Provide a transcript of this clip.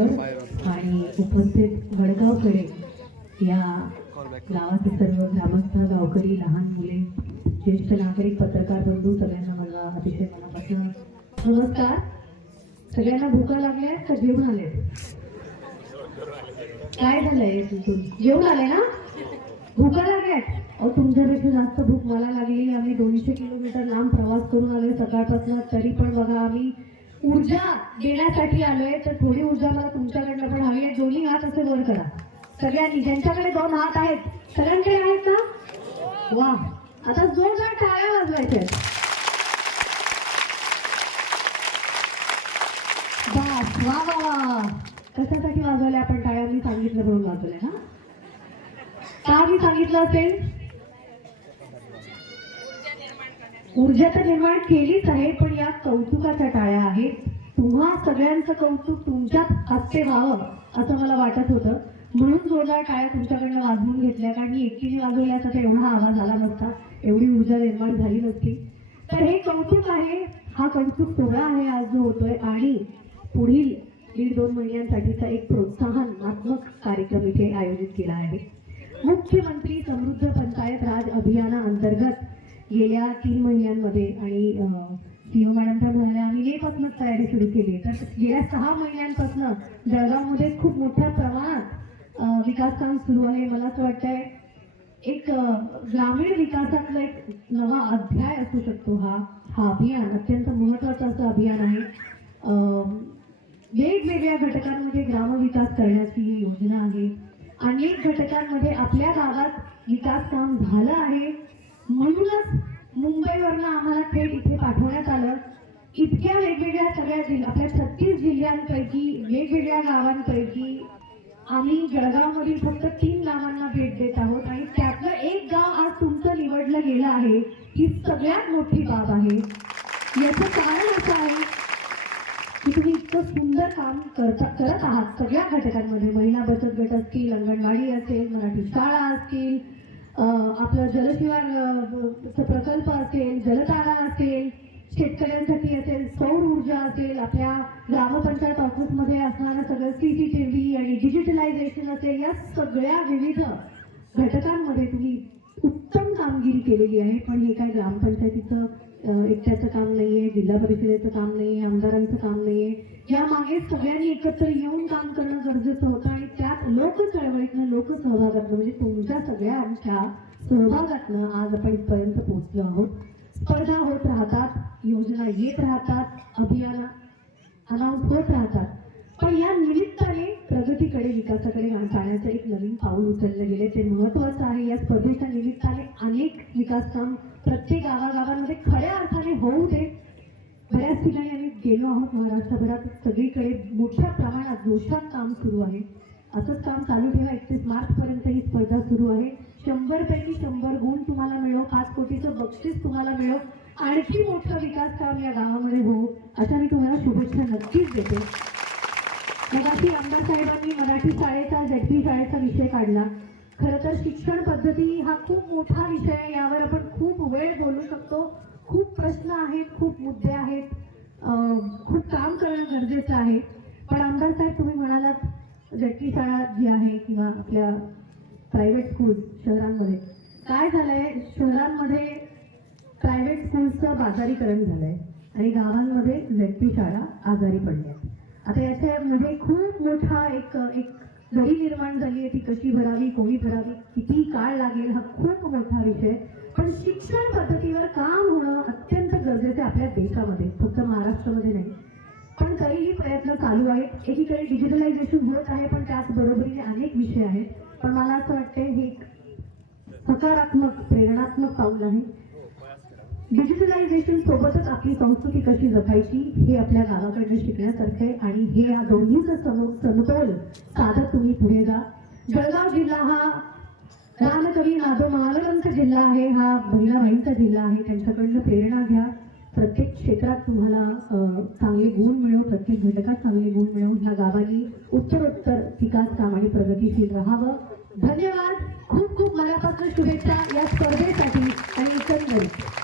आणि उपस्थित वडगावकडे या गावातील सर्व ग्रामस्थ गावकरी लहान मुले ज्येष्ठ नागरिक पत्रकार बंधू सगळ्यांना माझा अतिशय मनापासून नमस्कार. सगळ्यांना भूका लागल्या का जेवून आले? काय झालंय? जेवून आले ना? भूका लागल्यात? अहो तुमच्यापेक्षा जास्त भूक मला लागली. आम्ही 200 किलोमीटर लांब प्रवास करून आलोय सकाळपासून, तरी पण बघा आम्ही ऊर्जा देण्यासाठी आलोय. तर थोडी ऊर्जा मला तुमच्याकडनं पण हवी आहे. दोन्ही हात असे वर करा सगळ्यांनी, ज्यांच्याकडे 2 हात आहेत. सगळ्यांकडे आहेत ना? वा, आता जोरदार टाळ्या वाजवायच्या. बस, वा वा वा. कशासाठी वाजवल्या आपण टाळ्या? मी सांगितलं म्हणून वाजवल्या ना? का मी सांगितलं असेल? ऊर्जा तर निर्माण केलीच आहे, पण या कौतुकाच्या टाळ्या आहेत. तुम्हा सगळ्यांचं कौतुक तुमच्याच हस्ते व्हावं असं मला वाटत होतं, म्हणून जोरदार टाळ्या तुमच्याकडनं वाजवून घेतल्या. कारण मी एकटीने वाजवल्या तर एवढा आवाज आला नसता, एवढी ऊर्जा निर्माण झाली नसती. तर हे कौतुक आहे, हा कौतुक सोहळा आहे आज जो होतोय. आणि पुढील 1.5-2 महिन्यांसाठीचा एक प्रोत्साहनात्मक कार्यक्रम इथे आयोजित केला आहे. मुख्यमंत्री समृद्ध पंचायत राज अभियानाअंतर्गत गेल्या 3 महिन्यांमध्ये आणि सीओ मॅडम तर म्हणाल्या आम्ही मेपासूनच तयारी सुरू केली. तर गेल्या 6 महिन्यांपासून जळगावमध्ये खूप मोठ्या प्रमाणात विकास काम सुरू आहे. मला असं वाटतंय एक ग्रामीण विकासातला एक नवा अध्याय असू शकतो हा अभियान. अत्यंत महत्वाचं असं अभियान आहे. वेगवेगळ्या घटकांमध्ये ग्रामविकास करण्याची ही योजना आहे. अनेक घटकांमध्ये आपल्या गावात विकास काम झालं आहे, म्हणूनच मुंबईवरनं आम्हाला थेट इथे पाठवण्यात आलं. इतक्या वेगवेगळ्या सगळ्या आपल्या 36 जिल्ह्यांपैकी वेगवेगळ्या गावांपैकी आम्ही जळगावमधील फक्त 3 गावांना भेट देत आहोत. आणि त्यातलं एक गाव आज तुमचं निवडलं गेलं आहे, ही सगळ्यात मोठी बाब आहे. याचं कारण असं आहे की तुम्ही इतकं सुंदर काम करत आहात सगळ्या घटकांमध्ये. महिला बचत गट असतील, अंगणवाडी असेल, मराठी शाळा असतील, आपलं जलशिवार प्रकल्प असेल, जलतारा असेल, शेतकऱ्यांसाठी असेल, सौर ऊर्जा असेल, आपल्या ग्रामपंचायत ऑफिसमध्ये असणारं सगळं CCTV आणि डिजिटलायझेशन असेल, या सगळ्या विविध घटकांमध्ये तुम्ही उत्तम कामगिरी केलेली आहे. पण हे काय ग्रामपंचायतीचं एकट्याचं काम नाहीये, जिल्हा परिषदेचं काम नाहीये, आमदारांचं काम नाहीये. यामागे सगळ्यांनी एकत्र येऊन काम करणं गरजेचं होतं. आणि त्यात लोकचळवळीतनं, लोकसहभागातनं, म्हणजे तुमच्या सगळ्यांच्या सहभागातनं आज आपण इथपर्यंत पोहोचलो आहोत. स्पर्धा होत राहतात, योजना येत राहतात, अभियान अनाऊन्स होत राहतात. पण या निमित्ताने प्रगतीकडे, विकासाकडे जाण्याचं एक नवीन पाऊल उचललं गेले, ते महत्वाचं आहे. या स्पर्धेच्या निमित्ताने अनेक विकास काम प्रत्येक गावागावांमध्ये खऱ्या अर्थाने होऊ दे. बऱ्याच ठिकाणी आम्ही गेलो आहोत महाराष्ट्रभरात, सगळीकडे मोठ्या प्रमाणात जोशात काम सुरू आहे. असंच काम चालू ठेवा. 31 मार्चपर्यंत ही स्पर्धा सुरू आहे. 100 पैकी 100 गुण तुम्हाला मिळो, 5 कोटीचं बक्षीस तुम्हाला मिळो, आणखी मोठं विकास काम या गावामध्ये हो, अशा मी तुम्हाला शुभेच्छा नक्कीच देते. मगाशी आमदार साहेबांनी मराठी शाळेचा, ZP शाळेचा विषय काढला. खरं तर शिक्षण पद्धती हा खूप मोठा विषय आहे. यावर आपण खूप वेळ बोलू शकतो. खूप प्रश्न आहेत, खूप मुद्दे आहेत, खूप काम करणं गरजेचं आहे. पण आमदार साहेब तुम्ही म्हणालात ZP शाळा जी आहे किंवा आपल्या प्रायव्हेट स्कूल शहरांमध्ये काय झालंय, शहरांमध्ये प्रायव्हेट स्कूलचं बाजारीकरण झालंय आणि गावांमध्ये ZP शाळा आजारी पडल्या. आता याच्यामध्ये खूप मोठा एक दरी निर्माण झाली आहे. ती कशी भरावी, कोणी भरावी, किती काळ लागेल, हा खूप मोठा विषय. पण शिक्षण पद्धतीवर काम होणं अत्यंत गरजेचं आहे आपल्या देशामध्ये, फक्त महाराष्ट्रामध्ये नाही. पण तरीही प्रयत्न चालू आहेत. एकीकडे डिजिटलायझेशन होत आहे, पण त्याचबरोबरीने अनेक विषय आहेत. पण मला असं वाटतंय हे एक सकारात्मक, प्रेरणात्मक पाऊल आहे. डिजिटलायझेशन सोबतच आपली संस्कृती कशी जपायची हे आपल्या गावाकडे शिकण्यासारखं आहे. आणि हे या दोन्हीचं समतोल साधत तुम्ही पुढे जा. जळगाव जिल्हा हा रानकवी नादो महाराजांचा जिल्हा आहे, हा बहिणाबाईंचा जिल्हा आहे. त्यांच्याकडनं प्रेरणा घ्या. प्रत्येक क्षेत्रात तुम्हाला चांगले गुण मिळो, प्रत्येक घटकात चांगले गुण मिळो. ह्या गावांनी उत्तरोत्तर विकास काम आणि प्रगतीशील राहावं. धन्यवाद. खूप खूप मनापासून शुभेच्छा या स्पर्धेसाठी आणि एकंदरीत